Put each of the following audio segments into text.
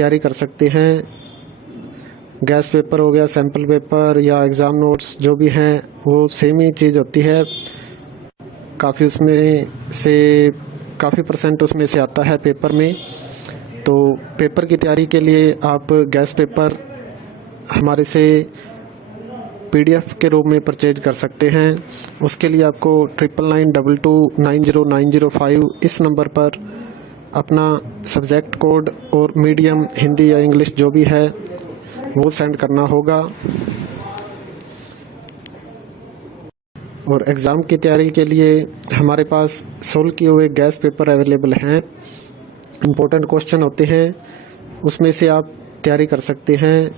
तैयारी कर सकते हैं। गैस पेपर हो गया, सैम्पल पेपर या एग्ज़ाम नोट्स जो भी हैं वो सेम ही चीज़ होती है। काफ़ी उसमें से काफ़ी परसेंट उसमें से आता है पेपर में। तो पेपर की तैयारी के लिए आप गैस पेपर हमारे से PDF के रूप में परचेज कर सकते हैं। उसके लिए आपको 9992290905 इस नंबर पर अपना सब्जेक्ट कोड और मीडियम हिंदी या इंग्लिश जो भी है वो सेंड करना होगा। और एग्ज़ाम की तैयारी के लिए हमारे पास सोल्व किए हुए गैस पेपर अवेलेबल हैं। इम्पोर्टेंट क्वेश्चन होते हैं, उसमें से आप तैयारी कर सकते हैं।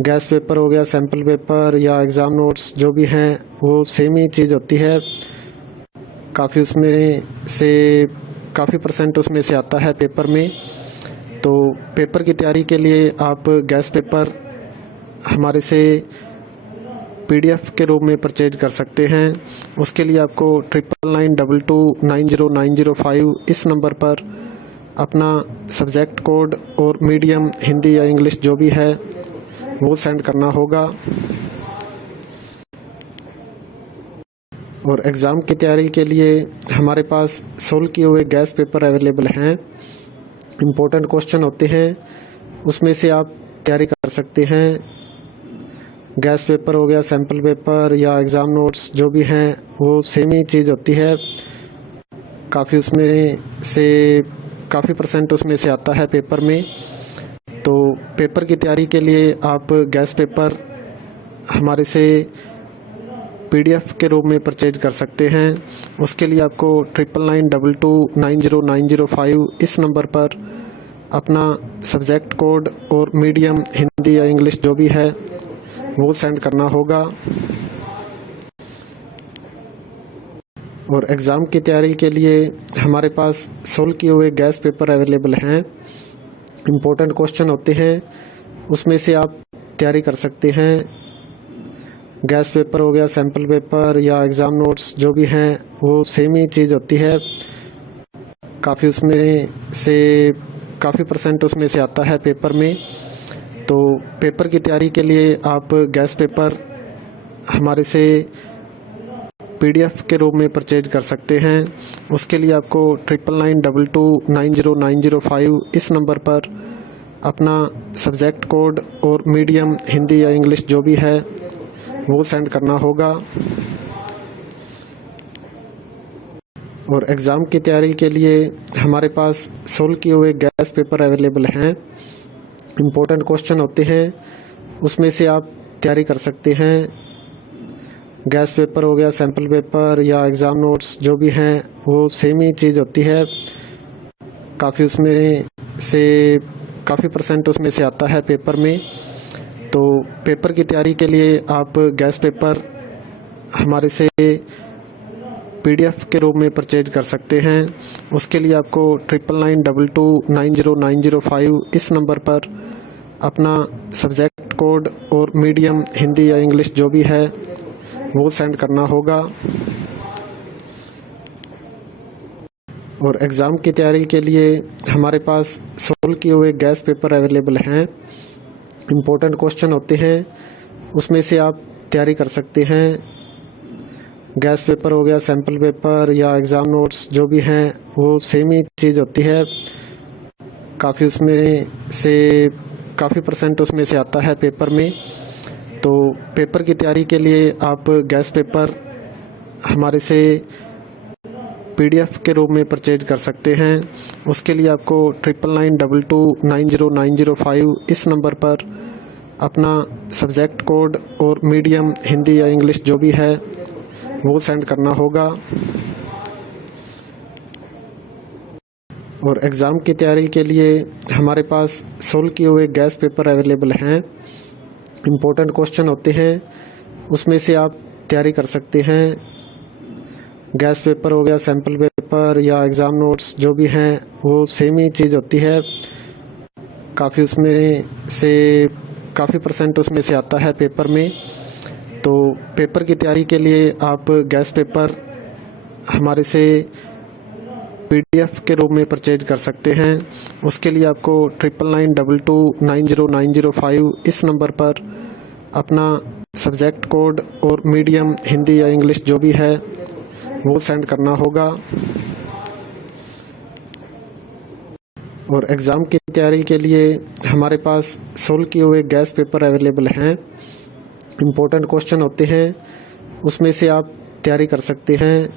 गैस पेपर हो गया, सैम्पल पेपर या एग्ज़ाम नोट्स जो भी हैं वो सेम ही चीज़ होती है। काफ़ी उसमें से काफ़ी परसेंट उसमें से आता है पेपर में। तो पेपर की तैयारी के लिए आप गैस पेपर हमारे से PDF के रूप में परचेज कर सकते हैं। उसके लिए आपको 9992290905 इस नंबर पर अपना सब्जेक्ट कोड और मीडियम हिंदी या इंग्लिश जो भी है वो सेंड करना होगा। और एग्ज़ाम की तैयारी के लिए हमारे पास सोल्व किए हुए गैस पेपर अवेलेबल हैं। इम्पोर्टेंट क्वेश्चन होते हैं, उसमें से आप तैयारी कर सकते हैं। गैस पेपर हो गया, सैम्पल पेपर या एग्ज़ाम नोट्स जो भी हैं वो सेम ही चीज़ होती है। काफ़ी उसमें से काफ़ी परसेंट उसमें से आता है पेपर में। तो पेपर की तैयारी के लिए आप गैस पेपर हमारे से PDF के रूप में परचेज कर सकते हैं। उसके लिए आपको 9992290905 इस नंबर पर अपना सब्जेक्ट कोड और मीडियम हिंदी या इंग्लिश जो भी है वो सेंड करना होगा। और एग्ज़ाम की तैयारी के लिए हमारे पास सोल्व किए हुए गैस पेपर अवेलेबल हैं। इम्पोर्टेंट क्वेश्चन होते हैं, उसमें से आप तैयारी कर सकते हैं। गैस पेपर हो गया, सैम्पल पेपर या एग्ज़ाम नोट्स जो भी हैं वो सेम ही चीज़ होती है। काफ़ी उसमें से काफ़ी परसेंट उसमें से आता है पेपर में। तो पेपर की तैयारी के लिए आप गैस पेपर हमारे से PDF के रूप में परचेज कर सकते हैं। उसके लिए आपको 9992290905 इस नंबर पर अपना सब्जेक्ट कोड और मीडियम हिंदी या इंग्लिश जो भी है वो सेंड करना होगा। और एग्ज़ाम की तैयारी के लिए हमारे पास सोल्व किए हुए गैस पेपर अवेलेबल हैं। इम्पोर्टेंट क्वेश्चन होते हैं, उसमें से आप तैयारी कर सकते हैं। गैस पेपर हो गया, सैम्पल पेपर या एग्ज़ाम नोट्स जो भी हैं वो सेम ही चीज़ होती है। काफ़ी उसमें से काफ़ी परसेंट उसमें से आता है पेपर में। तो पेपर की तैयारी के लिए आप गैस पेपर हमारे से PDF के रूप में परचेज कर सकते हैं। उसके लिए आपको 9992290905 इस नंबर पर अपना सब्जेक्ट कोड और मीडियम हिंदी या इंग्लिश जो भी है वो सेंड करना होगा। और एग्ज़ाम की तैयारी के लिए हमारे पास सोल्व किए हुए गैस पेपर अवेलेबल हैं। इम्पोर्टेंट क्वेश्चन होते हैं, उसमें से आप तैयारी कर सकते हैं। गैस पेपर हो गया, सैम्पल पेपर या एग्ज़ाम नोट्स जो भी हैं वो सेम ही चीज़ होती है। काफ़ी उसमें से काफ़ी परसेंट उसमें से आता है पेपर में। तो पेपर की तैयारी के लिए आप गैस पेपर हमारे से PDF के रूप में परचेज कर सकते हैं। उसके लिए आपको 9992290905 इस नंबर पर अपना सब्जेक्ट कोड और मीडियम हिंदी या इंग्लिश जो भी है वो सेंड करना होगा। और एग्ज़ाम की तैयारी के लिए हमारे पास सोल्व किए हुए गैस पेपर अवेलेबल हैं। इम्पोर्टेंट क्वेश्चन होते हैं, उसमें से आप तैयारी कर सकते हैं। गैस पेपर हो गया, सैम्पल पेपर या एग्ज़ाम नोट्स जो भी हैं वो सेम ही चीज़ होती है। काफ़ी उसमें से काफ़ी परसेंट उसमें से आता है पेपर में। तो पेपर की तैयारी के लिए आप गैस पेपर हमारे से PDF के रूप में परचेज कर सकते हैं। उसके लिए आपको 9992290905 इस नंबर पर अपना सब्जेक्ट कोड और मीडियम हिंदी या इंग्लिश जो भी है वो सेंड करना होगा। और एग्ज़ाम की तैयारी के लिए हमारे पास सोल्व किए हुए गैस पेपर अवेलेबल हैं। इम्पोर्टेंट क्वेश्चन होते हैं, उसमें से आप तैयारी कर सकते हैं।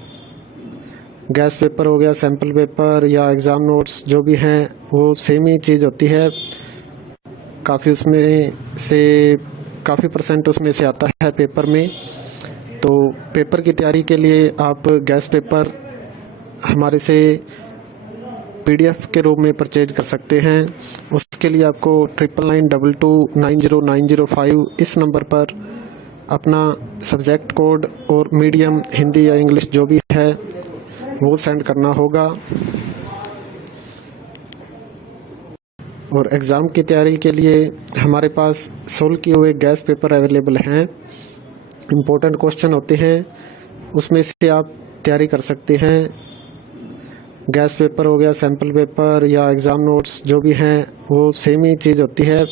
गैस पेपर हो गया, सैम्पल पेपर या एग्ज़ाम नोट्स जो भी हैं वो सेम ही चीज़ होती है। काफ़ी परसेंट उसमें से आता है पेपर में। तो पेपर की तैयारी के लिए आप गैस पेपर हमारे से PDF के रूप में परचेज कर सकते हैं। उसके लिए आपको 9992290905 इस नंबर पर अपना सब्जेक्ट कोड और मीडियम हिंदी या इंग्लिश जो भी है वो सेंड करना होगा। और एग्ज़ाम की तैयारी के लिए हमारे पास सोल्व किए हुए गैस पेपर अवेलेबल हैं। इम्पोर्टेंट क्वेश्चन होते हैं, उसमें से आप तैयारी कर सकते हैं। गैस पेपर हो गया, सैम्पल पेपर या एग्ज़ाम नोट्स जो भी हैं वो सेम ही चीज़ होती है।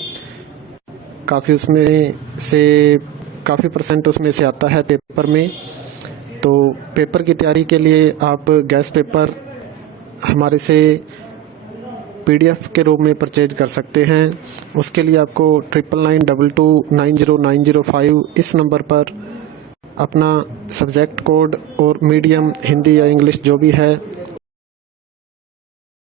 काफ़ी परसेंट उसमें से आता है पेपर में। तो पेपर की तैयारी के लिए आप गैस पेपर हमारे से PDF के रूप में परचेज कर सकते हैं। उसके लिए आपको 9992290905 इस नंबर पर अपना सब्जेक्ट कोड और मीडियम हिंदी या इंग्लिश जो भी है